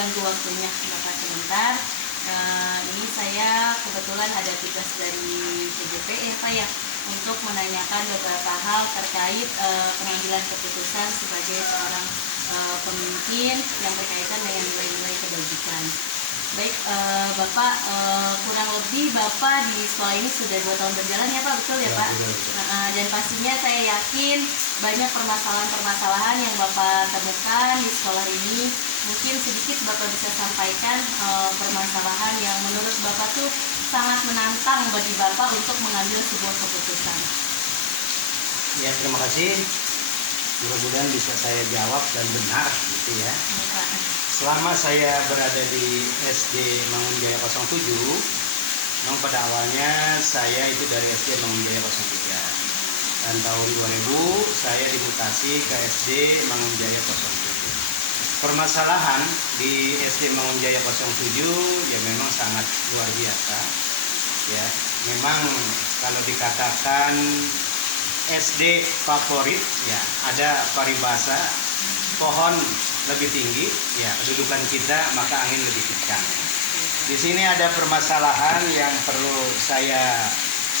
mengganggu waktunya Bapak sebentar. Ini saya kebetulan ada tugas dari CJP ya Pak ya, untuk menanyakan beberapa hal terkait pengambilan keputusan sebagai seorang pemimpin yang berkaitan dengan nilai-nilai kebajikan. Baik, Bapak, kurang lebih Bapak di sekolah ini sudah 2 tahun berjalan ya Pak, betul ya Pak? Dan pastinya saya yakin banyak permasalahan-permasalahan yang Bapak temukan di sekolah ini. Mungkin sedikit Bapak bisa sampaikan permasalahan yang menurut Bapak tuh sangat menantang bagi Bapak untuk mengambil sebuah keputusan. Ya, terima kasih. Mudah-mudahan bisa saya jawab dan benar gitu ya. Selama saya berada di SD Mangunjaya 07, memang pada awalnya saya itu dari SD Mangunjaya 03. Dan tahun 2000 saya dimutasi ke SD Mangunjaya 07. Permasalahan di SD Mangunjaya 07 ya memang sangat luar biasa. Ya, memang kalau dikatakan SD favorit ya ada paribasa pohon lebih tinggi ya kedudukan kita maka angin lebih kencang. Di sini ada permasalahan yang perlu saya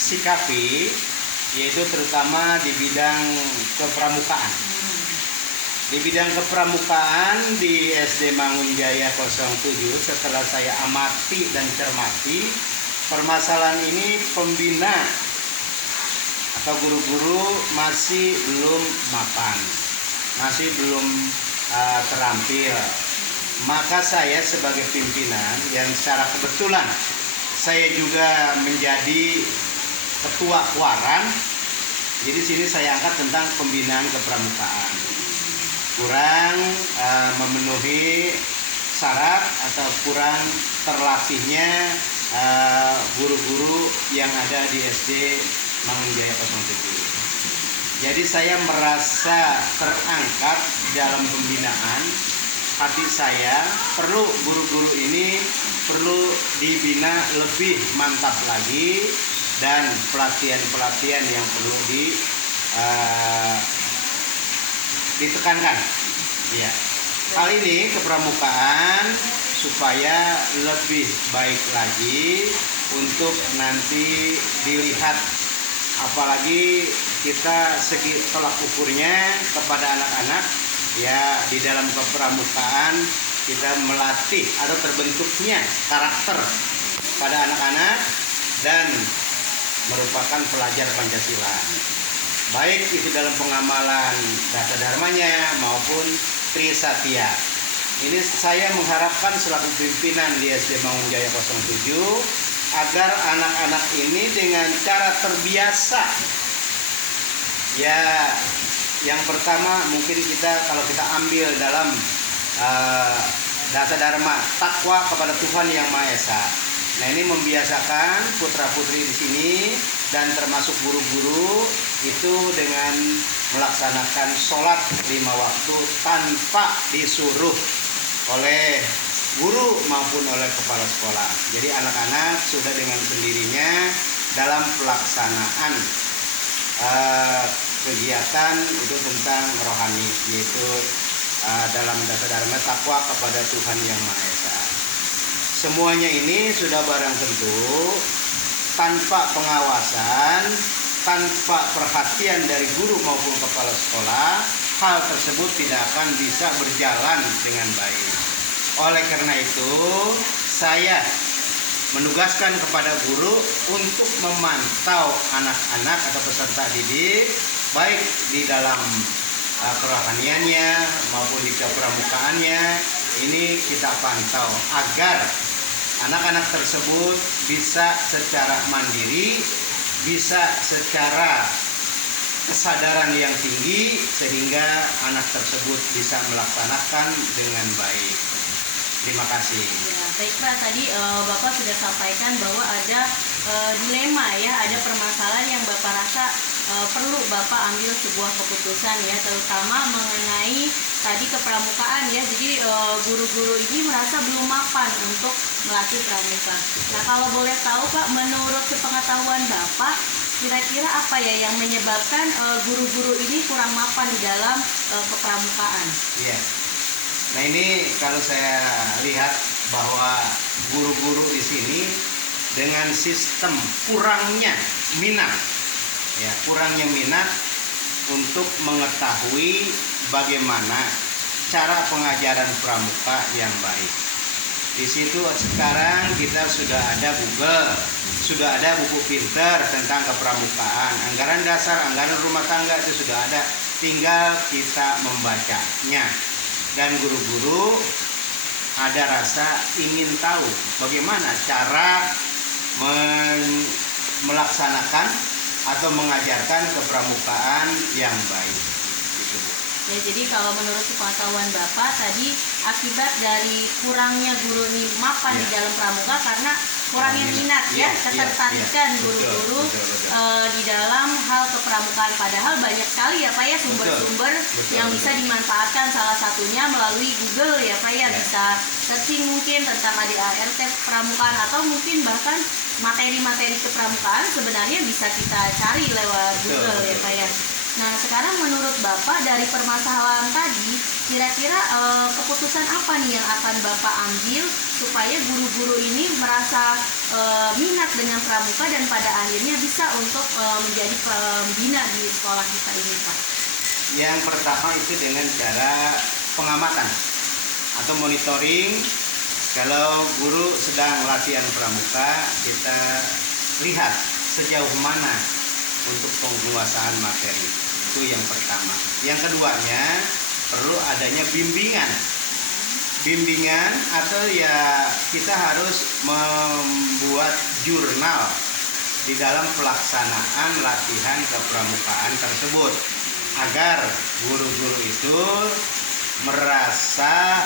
sikapi, yaitu terutama di bidang kepramukaan. Di bidang kepramukaan di SD Mangunjaya 07 setelah saya amati dan cermati, permasalahan ini pembina atau guru-guru masih belum mapan, masih belum terampil. Maka saya sebagai pimpinan yang secara kebetulan saya juga menjadi ketua kuaran, jadi sini saya angkat tentang pembinaan kepramukaan. Kurang memenuhi syarat atau kurang terlatihnya guru-guru yang ada di SD Mangunjaya 07. Jadi saya merasa terangkat dalam pembinaan. Hati saya perlu guru-guru ini perlu dibina lebih mantap lagi, dan pelatihan-pelatihan yang perlu ditekankan. Ya, hal ini kepramukaan supaya lebih baik lagi untuk nanti dilihat, apalagi kita segi tolak ukurnya kepada anak-anak ya. Di dalam kepramukaan kita melatih atau terbentuknya karakter pada anak-anak dan merupakan pelajar Pancasila, baik itu dalam pengamalan dasa dharmanya maupun Trisatya. Ini saya mengharapkan selaku pimpinan di SD Mangunjaya 07 agar anak-anak ini dengan cara terbiasa. Ya, yang pertama mungkin kalau kita ambil dalam dasa dharma takwa kepada Tuhan Yang Maha Esa. Nah, ini membiasakan putra-putri di sini dan termasuk guru-guru itu dengan melaksanakan sholat 5 waktu tanpa disuruh oleh guru maupun oleh kepala sekolah. Jadi anak-anak sudah dengan sendirinya dalam pelaksanaan kegiatan itu tentang rohani, yaitu dalam dasa dharma takwa kepada Tuhan Yang Maha Esa. Semuanya ini sudah barang tentu tanpa pengawasan, tanpa perhatian dari guru maupun kepala sekolah, hal tersebut tidak akan bisa berjalan dengan baik. Oleh karena itu, saya menugaskan kepada guru untuk memantau anak-anak atau peserta didik, baik di dalam kerohaniannya maupun di kepramukaannya. Ini kita pantau agar anak-anak tersebut bisa secara mandiri, bisa secara kesadaran yang tinggi, sehingga anak tersebut bisa melaksanakan dengan baik. Terima kasih. Ya, baik Pak, tadi Bapak sudah sampaikan bahwa ada dilema ya, ada permasalahan yang Bapak rasa perlu Bapak ambil sebuah keputusan ya, terutama mengenai tadi kepramukaan ya. Jadi guru-guru ini merasa belum mapan untuk melatih pramuka. Nah, kalau boleh tahu Pak, menurut sepengetahuan Bapak, kira-kira apa ya yang menyebabkan guru-guru ini kurang mapan di dalam kepramukaan? Iya. Nah ini kalau saya lihat bahwa guru-guru di sini dengan sistem kurangnya minat, ya kurangnya minat untuk mengetahui bagaimana cara pengajaran pramuka yang baik. Di situ sekarang kita sudah ada Google, sudah ada buku pinter tentang kepramukaan, anggaran dasar, anggaran rumah tangga itu sudah ada, tinggal kita membacanya. Dan guru-guru ada rasa ingin tahu bagaimana cara melaksanakan atau mengajarkan kepramukaan yang baik. Gitu. Ya, jadi kalau menurut pengetahuan Bapak tadi akibat dari kurangnya guru ini mapan di dalam pramuka karena kurangnya minat ketertarikan guru-guru di dalam hal kepramukaan, padahal banyak sekali ya Pak ya sumber-sumber yang bisa dimanfaatkan, salah satunya melalui Google ya Pak ya, bisa searching mungkin tentang ADART kepramukaan atau mungkin bahkan materi-materi kepramukaan sebenarnya bisa kita cari lewat Google ya Pak ya. Nah sekarang menurut Bapak dari permasalahan tadi kira-kira keputusan apa nih yang akan Bapak ambil supaya guru-guru ini merasa minat dengan pramuka dan pada akhirnya bisa untuk menjadi pembina di sekolah kita ini Pak? Yang pertama itu dengan cara pengamatan atau monitoring. Kalau guru sedang latihan pramuka, kita lihat sejauh mana untuk penguasaan materi. Itu yang pertama. Yang keduanya perlu adanya bimbingan atau ya kita harus membuat jurnal di dalam pelaksanaan latihan kepramukaan tersebut agar guru-guru itu merasa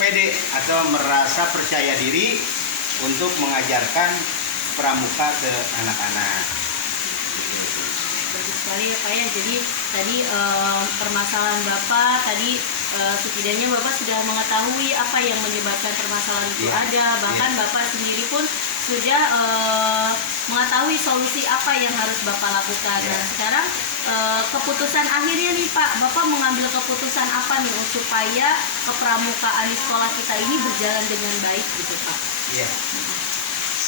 pede atau merasa percaya diri untuk mengajarkan pramuka ke anak-anak. Bagus sekali ya Pak ya. Jadi tadi permasalahan Bapak tadi setidaknya Bapak sudah mengetahui apa yang menyebabkan permasalahan itu ada, bahkan Bapak sendiri pun sudah mengetahui solusi apa yang harus Bapak lakukan. Nah sekarang keputusan akhirnya nih Pak, Bapak mengambil keputusan apa nih supaya kepramukaan di sekolah kita ini berjalan dengan baik gitu Pak? Iya.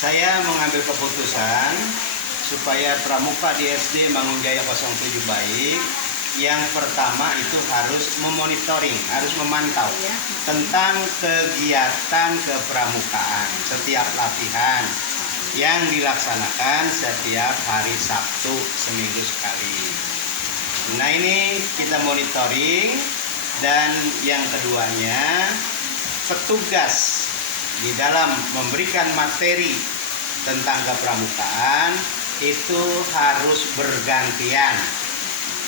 Saya mengambil keputusan supaya pramuka di SD Mangunjaya 07 baik. Yang pertama itu harus memonitoring, harus memantau tentang kegiatan kepramukaan setiap latihan yang dilaksanakan setiap hari Sabtu seminggu sekali. Nah ini kita monitoring. Dan yang keduanya, petugas di dalam memberikan materi tentang kepramukaan itu harus bergantian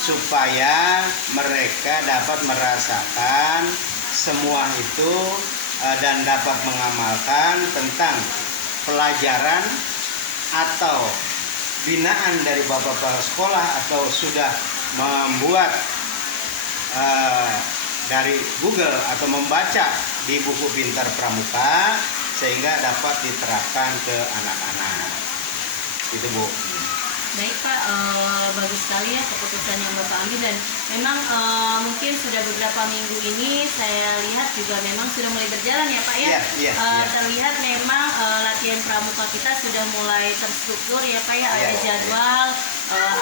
supaya mereka dapat merasakan semua itu dan dapat mengamalkan tentang pelajaran atau binaan dari bapak-bapak sekolah atau sudah membuat dari Google atau membaca di buku pintar pramuka sehingga dapat diterapkan ke anak-anak. Itu Bu. Baik Pak, bagus sekali ya keputusan yang Bapak ambil, dan memang mungkin sudah beberapa minggu ini saya lihat juga memang sudah mulai berjalan ya Pak ya. Terlihat memang latihan pramuka kita sudah mulai terstruktur ya Pak ya, ada jadwal,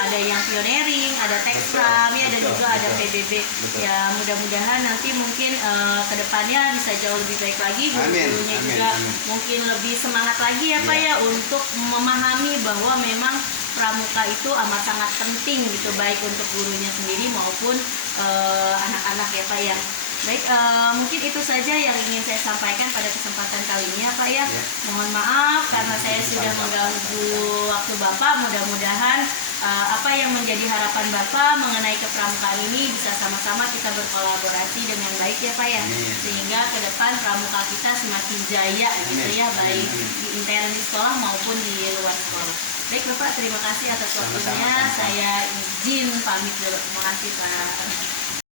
ada yang pioneering, ada tekstram ya, dan juga ada PBB. Ya mudah-mudahan nanti mungkin kedepannya bisa jauh lebih baik lagi, guru-gurunya juga mungkin lebih semangat lagi ya Pak ya untuk memahami bahwa memang pramuka itu amat sangat penting gitu, baik untuk gurunya sendiri maupun anak-anak ya Pak ya. Baik, mungkin itu saja yang ingin saya sampaikan pada kesempatan kali ini ya Pak ya. Mohon maaf karena saya sudah mengganggu waktu Bapak. Mudah-mudahan apa yang menjadi harapan Bapak mengenai kepramukaan ini bisa sama-sama kita berkolaborasi dengan baik ya Pak ya. Sehingga ke depan pramuka kita semakin jaya gitu ya, baik di intern di sekolah maupun di luar sekolah. Baik Bapak, terima kasih atas waktunya. Saya izin pamit dulu. Terima kasih Pak.